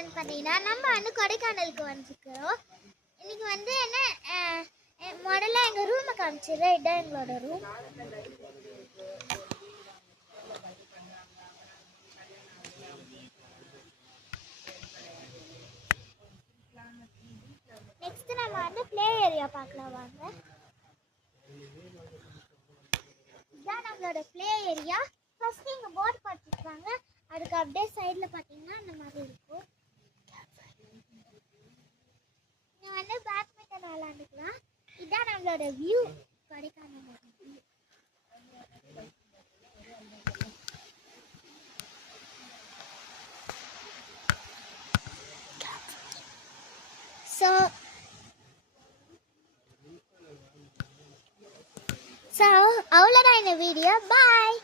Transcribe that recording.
போகிறோன்னு பார்த்தீங்கன்னா நம்ம கொடைக்கானலுக்கு வந்துருக்கிறோம். இன்னைக்கு என்ன முதல்ல எங்கள் ரூமை காமிச்சிடுறேன். இதான் எங்களோட ரூம். நெக்ஸ்ட் நம்ம ப்ளே ஏரியா பார்க்கலாம் வாங்க. இதான் நம்மளோட ப்ளே ஏரியா. ஃபர்ஸ்ட் இங்கே போர்டு பார்த்துருக்காங்க. அதுக்கு அப்படியே சைடில் பார்த்தீங்கன்னா இந்த மாதிரி இருக்கும். நீங்கள் பேட்மிண்டன் விளாண்டுக்கலாம். இதான் நம்மளோட வியூ கொடைக்கானல். ஸோ அவ்வளோதான் இந்த வீடியோ. பாய்.